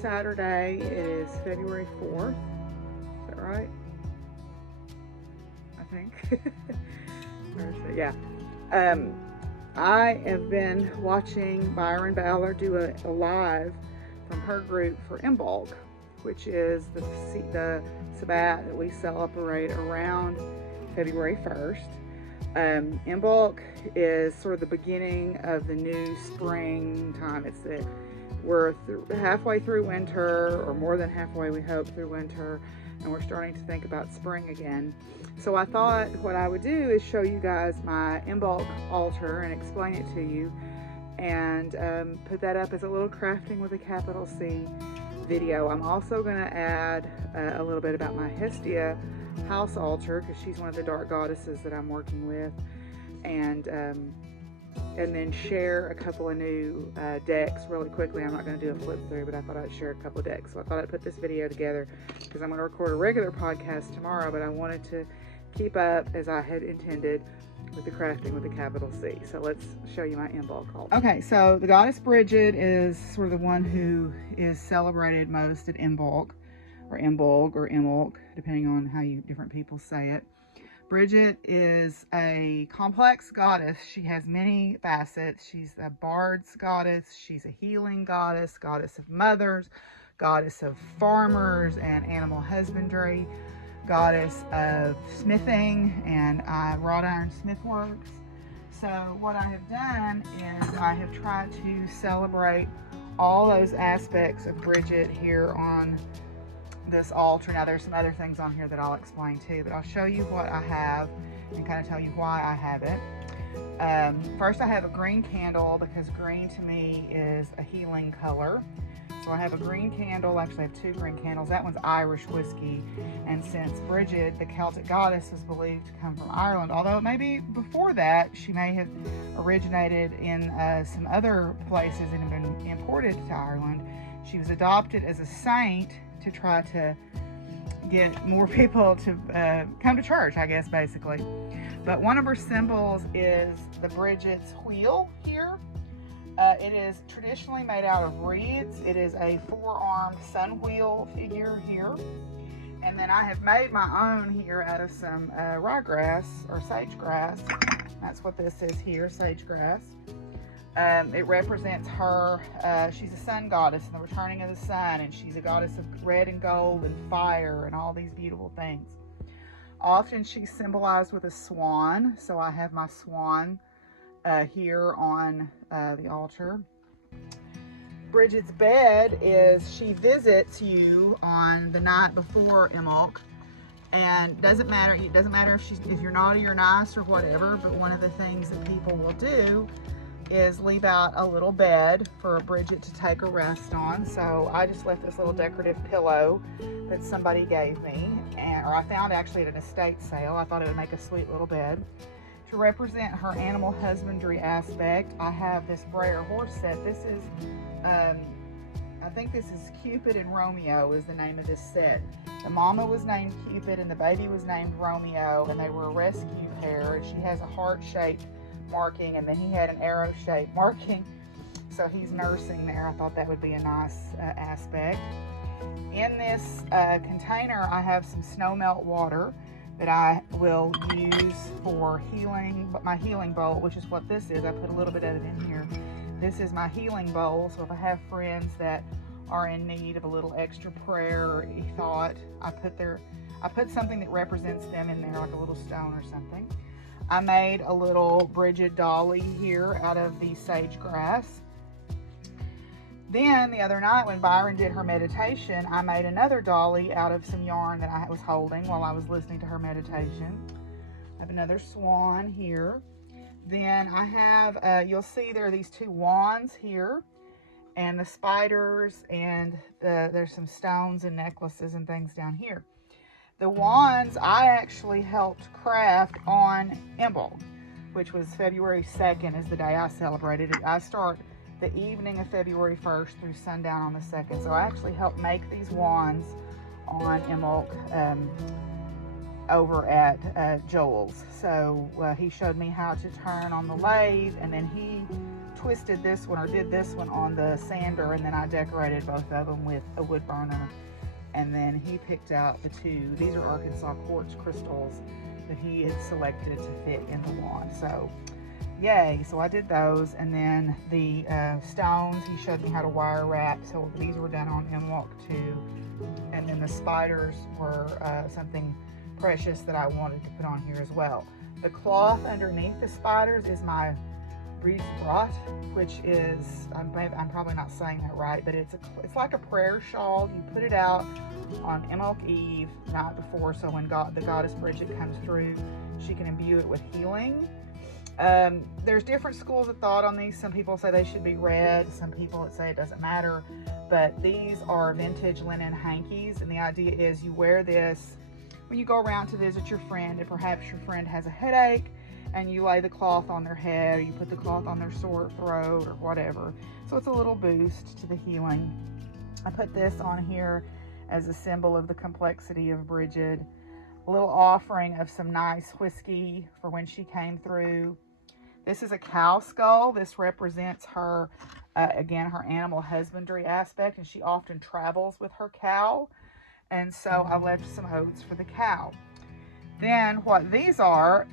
Saturday is February 4th. Is that right? I think. Yeah. I have been watching Byron Ballard do a live from her group for Imbolc, which is the Sabbat that we celebrate around February 1st. Imbolc is sort of the beginning of the new spring time. We're halfway through winter, or more than halfway, we hope, through winter, and we're starting to think about spring again. So I thought what I would do is show you guys my Imbolc altar and explain it to you, and put that up as a little crafting with a capital C video. I'm also going to add a little bit about my Hestia house altar, because she's one of the dark goddesses that I'm working with, and then share a couple of new decks really quickly. I'm not going to do a flip through, but I thought I'd share a couple of decks. So I thought I'd put this video together because I'm going to record a regular podcast tomorrow, but I wanted to keep up as I had intended with the crafting with a capital C. So let's show you my Imbolc altar. Okay, so the goddess Bridget is sort of the one who is celebrated most at Imbolc, or Imbolc, or Imbolc, depending on how different people say it. Bridget is a complex goddess. She has many facets. She's a bard's goddess. She's a healing goddess, goddess of mothers, goddess of farmers and animal husbandry, goddess of smithing and wrought iron smithworks. So what I have done is I have tried to celebrate all those aspects of Bridget here on this altar. Now there's some other things on here that I'll explain too, but I'll show you what I have and kind of tell you why I have it. First, I have a green candle because green to me is a healing color. So I have a green candle. Actually, I have two green candles. That one's Irish whiskey, and since Bridget, the Celtic goddess, is believed to come from Ireland, although maybe before that she may have originated in some other places and have been imported to Ireland, she was adopted as a saint to try to get more people to come to church, I guess, basically. But one of her symbols is the Bridget's wheel here. It is traditionally made out of reeds. It is a four-armed sun wheel figure here. And then I have made my own here out of some ryegrass or sagegrass. That's what this is here, sagegrass. It represents her. She's a sun goddess and the returning of the sun, and she's a goddess of red and gold and fire and all these beautiful things. Often she's symbolized with a swan, so I have my swan here on the altar. Bridget's bed is, she visits you on the night before Imbolc, and it doesn't matter if you're naughty or nice or whatever, but one of the things that people will do is leave out a little bed for Bridget to take a rest on. So I just left this little decorative pillow that somebody gave me, or I found actually at an estate sale. I thought it would make a sweet little bed. To represent her animal husbandry aspect, I have this Breyer horse set. This is, I think this is Cupid and Romeo is the name of this set. The mama was named Cupid and the baby was named Romeo, and they were a rescue pair. And she has a heart-shaped marking, and then he had an arrow-shaped marking, so he's nursing there. I thought that would be a nice aspect. In this container, I have some snow melt water that I will use for healing, my healing bowl, which is what this is. I put a little bit of it in here. This is my healing bowl, so if I have friends that are in need of a little extra prayer or thought, I put something that represents them in there, like a little stone or something. I made a little Bridget dolly here out of the sage grass. Then the other night when Byron did her meditation, I made another dolly out of some yarn that I was holding while I was listening to her meditation. I have another swan here. Then I have, you'll see there are these two wands here, and the spiders, and there's some stones and necklaces and things down here. The wands I actually helped craft on Imbolc, which was February 2nd is the day I celebrated it. I start the evening of February 1st through sundown on the 2nd. So I actually helped make these wands on Imbolc over at Joel's. So he showed me how to turn on the lathe, and then he twisted this one, or did this one on the sander, and then I decorated both of them with a wood burner. And then he picked out the two. These are Arkansas quartz crystals that he had selected to fit in the wand. So yay. So I did those. And then the stones, he showed me how to wire wrap. So these were done on Imbolc too. And then the spiders were something precious that I wanted to put on here as well. The cloth underneath the spiders is my Brat, which is, I'm probably not saying that right, but it's like a prayer shawl. You put it out on Imbolc Eve, the night before, so when the goddess Bridget comes through, she can imbue it with healing. There's different schools of thought on these. Some people say they should be red. Some people say it doesn't matter. But these are vintage linen hankies, and the idea is you wear this when you go around to visit your friend, and perhaps your friend has a headache, and you lay the cloth on their head, or you put the cloth on their sore throat, or whatever. So it's a little boost to the healing. I put this on here as a symbol of the complexity of Bridget. A little offering of some nice whiskey for when she came through. This is a cow skull. This represents her, again, her animal husbandry aspect, and she often travels with her cow. And so I left some oats for the cow. Then what these are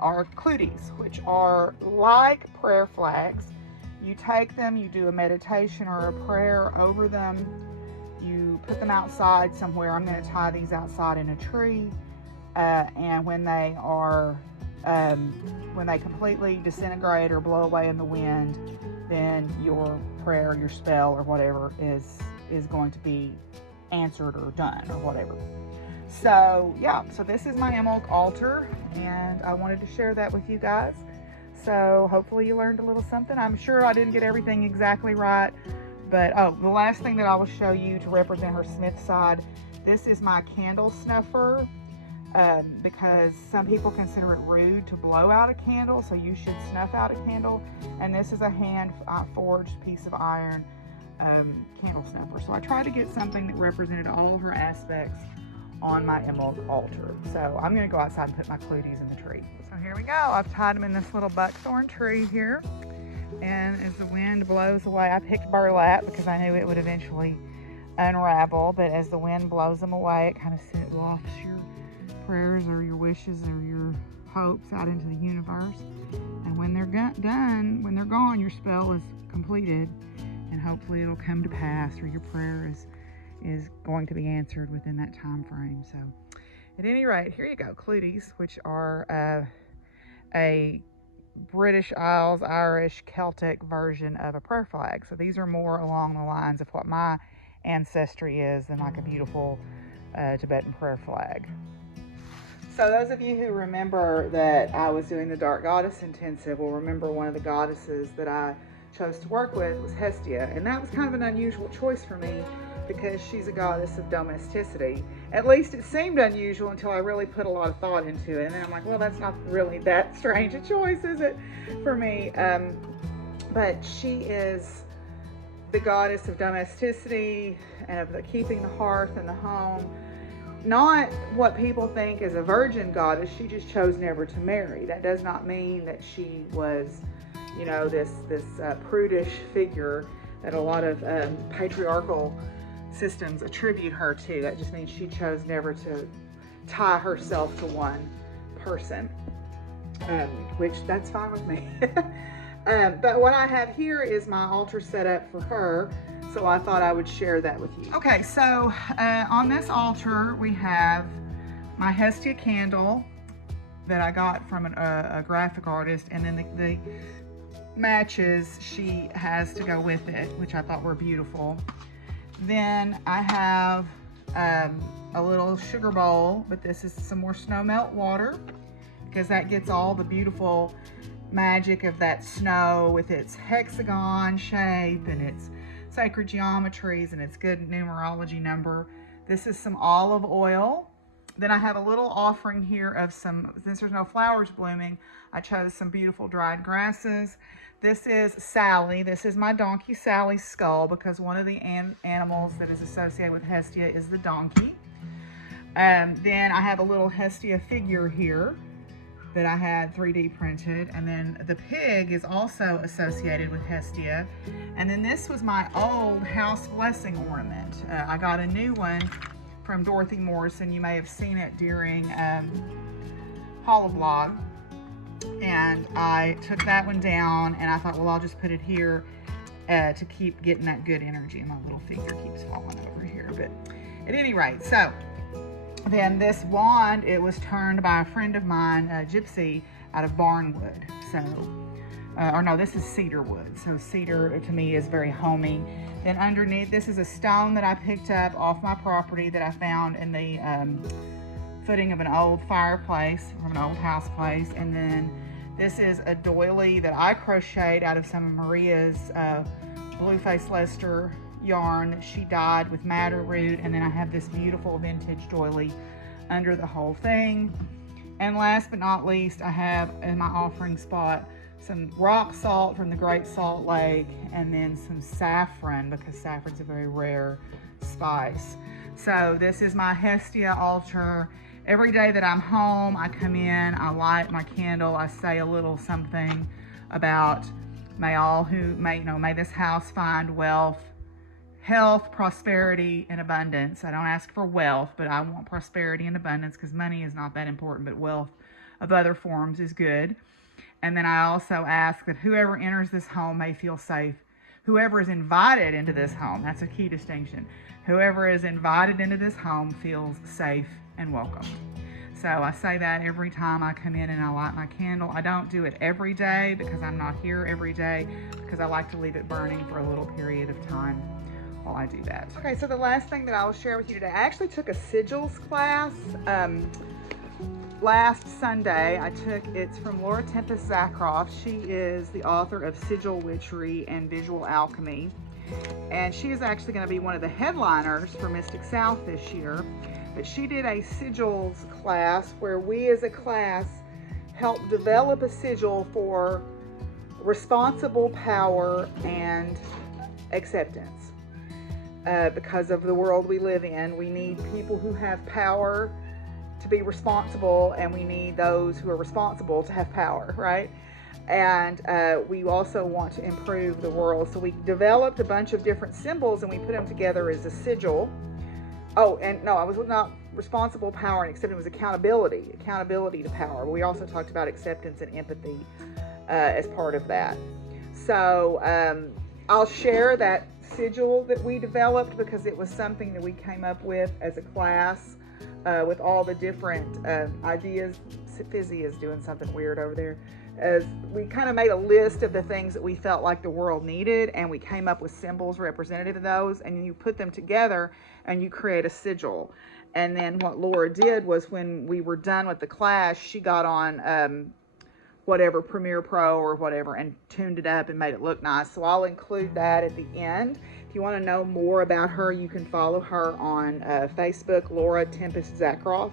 clooties, which are like prayer flags. You take them, you do a meditation or a prayer over them. You put them outside somewhere. I'm going to tie these outside in a tree. And when they are, when they completely disintegrate or blow away in the wind, then your prayer, your spell, or whatever is going to be answered or done or whatever. So yeah, so this is my Imbolc altar, and I wanted to share that with you guys. So hopefully you learned a little something. I'm sure I didn't get everything exactly right, but the last thing that I will show you to represent her Smith side, this is my candle snuffer, because some people consider it rude to blow out a candle, so you should snuff out a candle. And this is a hand forged piece of iron candle snuffer. So I tried to get something that represented all her aspects on my Imbolc altar. So I'm going to go outside and put my clooties in the tree. So here we go. I've tied them in this little buckthorn tree here. And as the wind blows away, I picked burlap because I knew it would eventually unravel. But as the wind blows them away, it kind of wafts your prayers or your wishes or your hopes out into the universe. And when they're done, when they're gone, your spell is completed. And hopefully it'll come to pass, or your prayer is going to be answered within that time frame. So at any rate, here you go, clooties, which are a British Isles, Irish, Celtic version of a prayer flag. So these are more along the lines of what my ancestry is than like a beautiful Tibetan prayer flag. So those of you who remember that I was doing the Dark Goddess Intensive will remember one of the goddesses that I chose to work with was Hestia, and that was kind of an unusual choice for me because she's a goddess of domesticity. At least it seemed unusual until I really put a lot of thought into it, and then I'm like, well, that's not really that strange a choice, is it, for me? But she is the goddess of domesticity and of the keeping the hearth and the home. Not what people think is a virgin goddess. She just chose never to marry. That does not mean that she was, you know, this prudish figure that a lot of patriarchal systems attribute her to. That just means she chose never to tie herself to one person, which that's fine with me. But what I have here is my altar set up for her, so I thought I would share that with you. Okay, so on this altar we have my Hestia candle that I got from a graphic artist, and then the matches she has to go with it, which I thought were beautiful. Then I have a little sugar bowl, but this is some more snow melt water because that gets all the beautiful magic of that snow with its hexagon shape and its sacred geometries and its good numerology number. This is some olive oil. Then I have a little offering here of some, since there's no flowers blooming, I chose some beautiful dried grasses. This is Sally. This is my donkey Sally's skull because one of the animals that is associated with Hestia is the donkey. Then I have a little Hestia figure here. that I had 3D printed. And then the pig is also associated with Hestia. And then this was my old house blessing ornament. I got a new one from Dorothy Morrison. You may have seen it during Holoblog. And I took that one down and I thought, well, I'll just put it here to keep getting that good energy. My little finger keeps falling over here. But at any rate, so then this wand, it was turned by a friend of mine, Gypsy, out of barnwood. So, or no, this is cedar wood. So cedar to me is very homey. Then underneath, this is a stone that I picked up off my property that I found in the footing of an old fireplace from an old house place. And then this is a doily that I crocheted out of some of Maria's Blueface Lester yarn that she dyed with madder root. And then I have this beautiful vintage doily under the whole thing. And last but not least, I have in my offering spot some rock salt from the Great Salt Lake, and then some saffron, because saffron's a very rare spice. So this is my Hestia altar. Every day that I'm home, I come in, I light my candle, I say a little something about may this house find wealth, health, prosperity, and abundance. I don't ask for wealth, but I want prosperity and abundance, because money is not that important, but wealth of other forms is good. And then I also ask that whoever enters this home may feel safe. Whoever is invited into this home, that's a key distinction. Whoever is invited into this home feels safe and welcome. So I say that every time I come in and I light my candle. I don't do it every day because I'm not here every day, because I like to leave it burning for a little period of time while I do that. Okay, so the last thing that I will share with you today, I actually took a sigils class last Sunday. It's from Laura Tempest Zakroff. She is the author of Sigil Witchery and Visual Alchemy. And she is actually going to be one of the headliners for Mystic South this year. But she did a sigils class where we as a class helped develop a sigil for responsible power and acceptance. Because of the world we live in, we need people who have power to be responsible, and we need those who are responsible to have power, right? And we also want to improve the world. So we developed a bunch of different symbols and we put them together as a sigil. Oh, and no, I was not responsible power and acceptance, it was accountability to power. We also talked about acceptance and empathy as part of that. So I'll share that sigil that we developed, because it was something that we came up with as a class with all the different ideas. Fizzy is doing something weird over there. As we kind of made a list of the things that we felt like the world needed, and we came up with symbols representative of those, and you put them together and you create a sigil. And then what Laura did was, when we were done with the class, she got on whatever, Premiere Pro or whatever, and tuned it up and made it look nice. So I'll include that at the end. If you want to know more about her, you can follow her on Facebook, Laura Tempest Zakroff.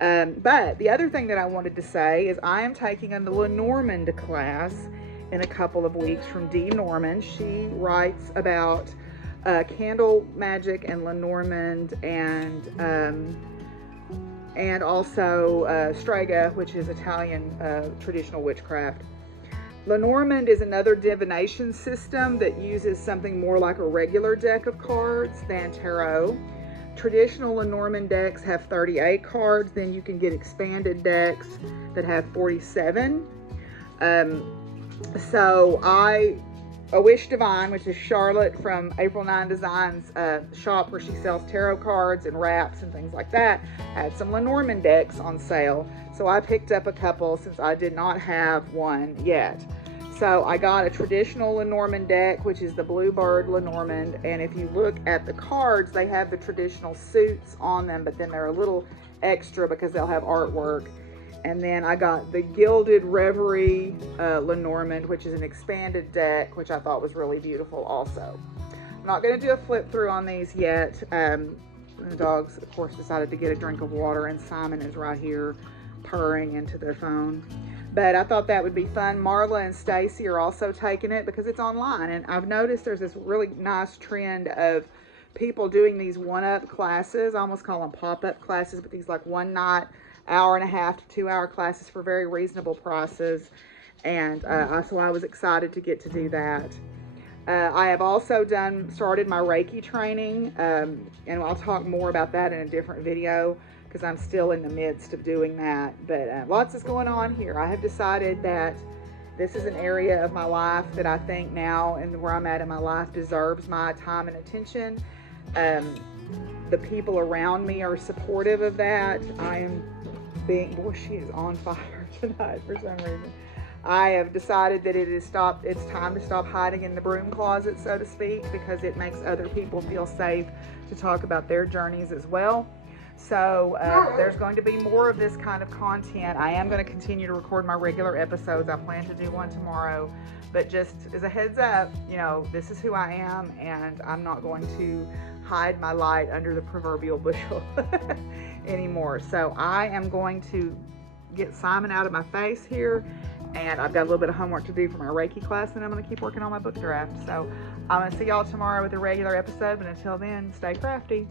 But the other thing that I wanted to say is I am taking a Lenormand class in a couple of weeks from Dee Norman. She writes about candle magic and Lenormand, and also Strega, which is Italian traditional witchcraft. Lenormand is another divination system that uses something more like a regular deck of cards than tarot. Traditional Lenormand decks have 38 cards. Then you can get expanded decks that have 47. So A Wish Divine, which is Charlotte from April 9 Designs shop, where she sells tarot cards and wraps and things like that, had some Lenormand decks on sale. So I picked up a couple since I did not have one yet. So I got a traditional Lenormand deck, which is the Bluebird Lenormand. And if you look at the cards, they have the traditional suits on them, but then they're a little extra because they'll have artwork. And then I got the Gilded Reverie Lenormand, which is an expanded deck, which I thought was really beautiful also. I'm not going to do a flip through on these yet. The dogs, of course, decided to get a drink of water, and Simon is right here purring into their phone. But I thought that would be fun. Marla and Stacy are also taking it because it's online. And I've noticed there's this really nice trend of people doing these one-up classes. I almost call them pop-up classes, but these like one-night 1.5 to 2 hour classes for very reasonable prices. And so I was excited to get to do that. I have also started my Reiki training, and I'll talk more about that in a different video because I'm still in the midst of doing that. But lots is going on here. I have decided that this is an area of my life that I think now and where I'm at in my life deserves my time and attention. The people around me are supportive of that. Boy, she is on fire tonight for some reason. I have decided that it's time to stop hiding in the broom closet, so to speak, because it makes other people feel safe to talk about their journeys as well. So there's going to be more of this kind of content. I am going to continue to record my regular episodes. I plan to do one tomorrow, but just as a heads up, this is who I am, and I'm not going to hide my light under the proverbial bushel anymore. So I am going to get Simon out of my face here, and I've got a little bit of homework to do for my Reiki class, and I'm going to keep working on my book draft. So I'm going to see y'all tomorrow with a regular episode, but until then, stay crafty.